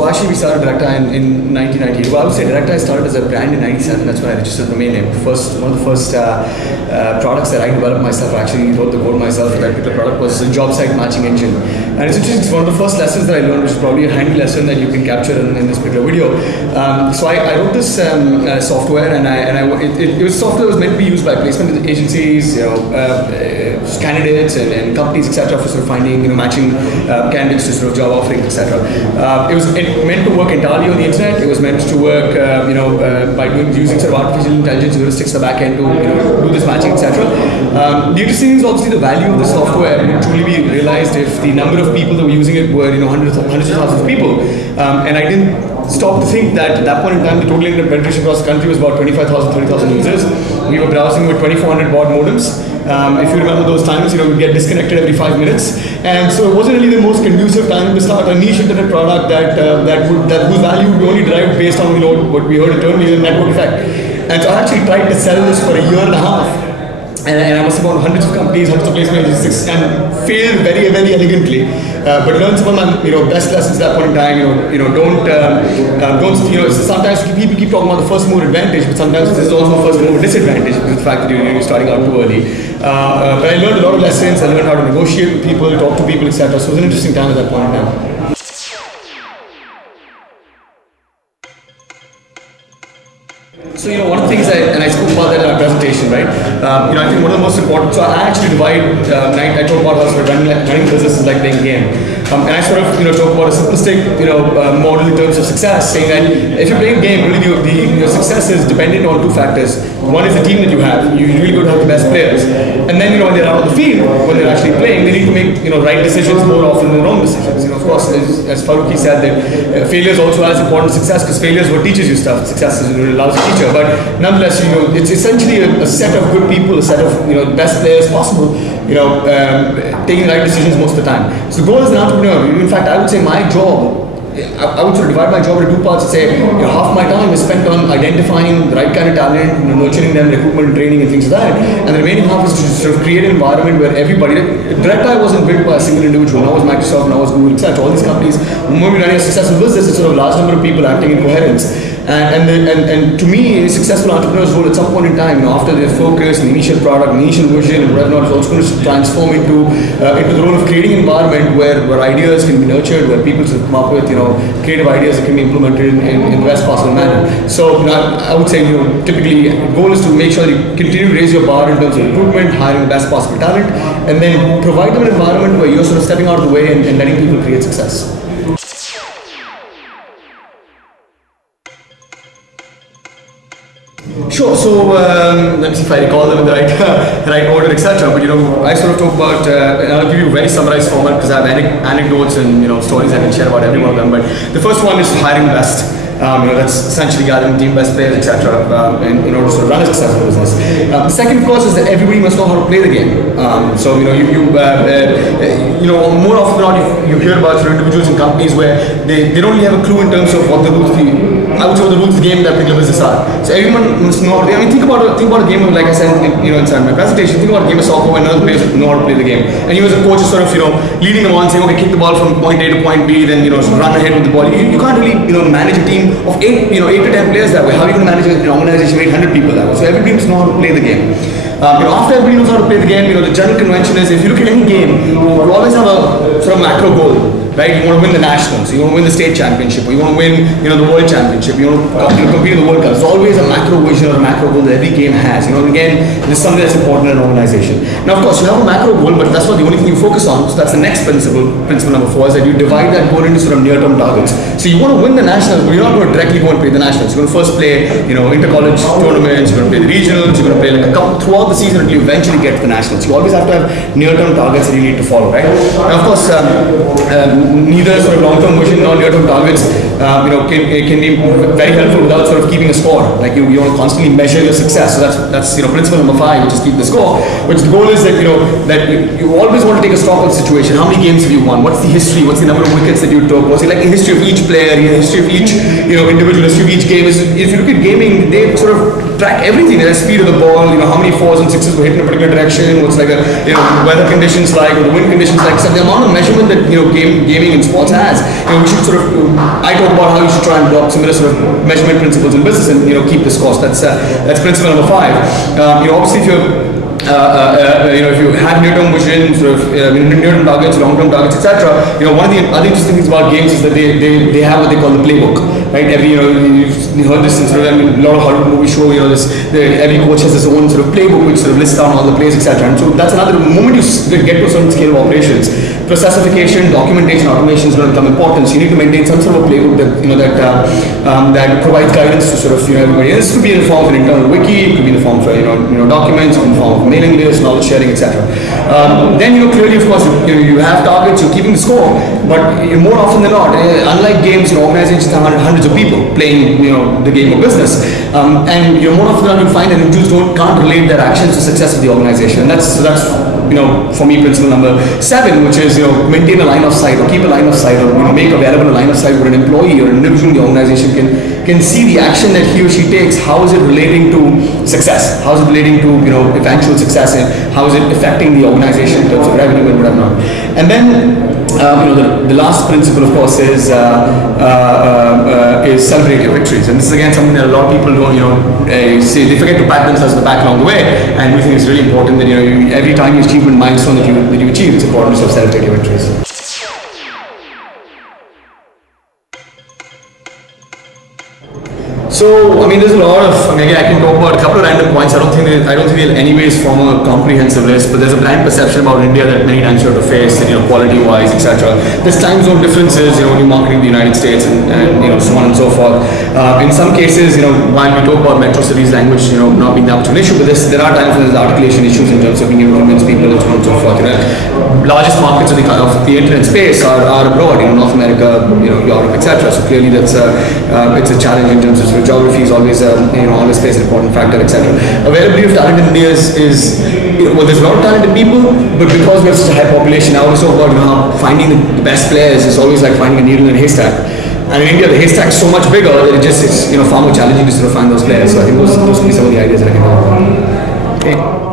So actually we started Directi in 1998. Well, I would say Directi started as a brand in 97. That's when I registered the domain name. One of the first products that I developed myself, I actually wrote the code myself for that particular product, was a job site matching engine. And it's interesting, it's one of the first lessons that I learned, which is probably a handy lesson that you can capture in this particular video. So I wrote this software, and it was software that was meant to be used by placement agencies, candidates and companies, etc., for sort of finding, matching candidates to sort of job offerings, etc. It meant to work entirely on the internet. It was meant to work, by using sort of artificial intelligence heuristics at the back end to do this matching, etc. The interesting thing is obviously the value of the software would truly be realized if the number of people that were using it were hundreds of thousands of people. And I didn't stop to think that at that point in time the total internet penetration across the country was about 25,000, 30,000 users. We were browsing with 2,400 baud modems. If you remember those times, we'd get disconnected every 5 minutes, and so it wasn't really the most conducive time to start a niche internet product whose value would be only derived based on what we heard internally as a network effect. And so I actually tried to sell this for a year and a half, and I must have gone hundreds of companies, hundreds of placement agencies, and failed very, very elegantly. But learned some of my best lessons at that point in time. Sometimes people keep talking about the first mover advantage, but sometimes there's also a first mover disadvantage because of the fact that you're starting out too early. But I learned a lot of lessons. I learned how to negotiate with people, talk to people, etc. So it was an interesting time at that point in time. So one of the things I spoke about that in our presentation, right? I think one of the most important. So I actually divide. I talk about how sort of running business is like playing a game, and I sort of talk about a simplistic model in terms of success, saying that if you're playing a game, really the success is dependent on two factors. One is the team that you have. You really got to have the best players, and then when they're out on the field, when they're actually playing, they need to make right decisions more often than wrong decisions. Of course, as Farooqi said, that failure is also as important as success, because failure is what teaches you stuff. Success is a lousy teacher. But nonetheless, it's essentially a set of good people, a set of best players possible, taking the right decisions most of the time. So the goal as an entrepreneur, in fact, I would say my job, I would sort of divide my job into two parts and say, half my time is spent on identifying the right kind of talent, nurturing them, recruitment, training, and things like that. And the remaining half is to sort of create an environment where everybody. Directi wasn't built by a single individual. Now was Microsoft, now was Google, etc. All these companies, when we're running a successful business, it's sort of a large number of people acting in coherence. And to me, a successful entrepreneur's role at some point in time, after their focus, the initial product, the initial vision, and whatever, is also going to transform into the role of creating an environment where ideas can be nurtured, where people can come up with creative ideas that can be implemented in the best possible manner. So I would say typically the goal is to make sure that you continue to raise your bar in terms of recruitment, hiring the best possible talent, and then provide them an environment where you're sort of stepping out of the way and letting people create success. Sure. So let me see if I recall them in the right order, etc. But I sort of talk about, and I'll give you a very summarized format because I have anecdotes and stories I can share about every one of them. But the first one is hiring the best. That's essentially gathering team best players, etc. In order to sort of run a successful business. The second, of course, is that everybody must know how to play the game. So more often than not, you hear about sort of individuals and companies where they don't really have a clue in terms of what the rules of the game that particular business are. So everyone must know. Think about a game of, like I said, inside my presentation. Think about a game of soccer where none of the players know how to play the game, and you as a coach is sort of leading them on, saying, okay, kick the ball from point A to point B, then run ahead with the ball. You can't really manage a team of 8 to 10 players that way. How are you going to manage an organization of 800 people that way? So everybody must know how to play the game. After everybody knows how to play the game, the general convention is, if you look at any game, you always have a sort of macro goal. Right? You want to win the nationals, you want to win the state championship, or you want to win, the world championship, you want to compete in the World Cup. There's always a macro vision or a macro goal that every game has. Again, this is something that's important in an organization. Now, of course, you have a macro goal, but that's not the only thing you focus on. So that's the next principle. Principle number 4 is that you divide that goal into sort of near-term targets. So you want to win the nationals, but you're not going to directly go and play the nationals. You're going to first play, inter-college tournaments. You're going to play the regionals. You're going to play like a couple throughout the season until you eventually get to the nationals. You always have to have near-term targets that you need to follow, right? Now, of course, neither sort of long-term vision nor near-term targets can be very helpful without sort of keeping a score. Like you want to constantly measure your success. So that's principle number 5, which is keep the score. Which the goal is that that you always want to take a stock of the situation. How many games have you won? What's the history? What's the number of wickets that you took? What's the history of each player? The history of each individual history of each game. If you look at gaming, they sort of track everything. The speed of the ball. How many 4s and 6s were hit in a particular direction. What's weather conditions or the wind conditions like. So the amount of measurement that gaming and sports has. We should sort of, I talk talk about how you should try and adopt similar sort of measurement principles in business and keep this cost. That's principle number 5. Obviously, if you're if you have near-term vision, sort of near-term targets, long-term targets, etc. One of the other interesting things about games is that they have what they call the playbook, right? Every you heard this in sort of a lot of Hollywood movies show every coach has his own sort of playbook which sort of lists down all the plays, etc. And so that's another moment you get to a certain scale of operations. Processification, documentation, automation is going to become important. So you need to maintain some sort of a playbook that provides guidance to sort of everybody. And this could be in the form of an internal wiki, it could be in the form of documents, in the form of mailing lists, knowledge sharing, etc. Then clearly, of course, you have targets, you're keeping the score, but more often than not, unlike games, organizations have hundreds of people playing the game of business, and more often than not you find that individuals can't relate their actions to success of the organization. And that's for me principle number 7, which is maintain a line of sight or keep a line of sight or make available a line of sight where an employee or an individual in the organization can see the action that he or she takes. How is it relating to success? How is it relating to eventual success, and how is it affecting the organization in terms of revenue and whatever. And then the last principle, of course, is celebrate your victories. And this is again something that a lot of people don't say. They forget to pat themselves on the back along the way. And we think it's really important that every time you achieve a milestone that you achieve, it's important to celebrate your victories. So, there's a lot of, again, I can talk about a couple of random points. I don't think they'll anyways form a comprehensive list, but there's a blind perception about India that many times you have to face, quality-wise, etc. There's time zone differences, when you're marketing the United States and so on and so forth. In some cases, while we talk about metro cities language, not being that much of an issue, but there are times when there's articulation issues in terms of being able to convince people and so on and so forth. Largest markets of the internet space are abroad, North America, Europe, etc. So clearly that's it's a challenge in terms of geography is always always plays an important factor, etc. Availability of talent in India is there's a lot of talented people, but because we have such a high population, I always talk about finding the best players is always like finding a needle in a haystack. And in India, the haystack is so much bigger that it's far more challenging to sort of find those players. So I think those could be some of the ideas that I can talk about. Okay.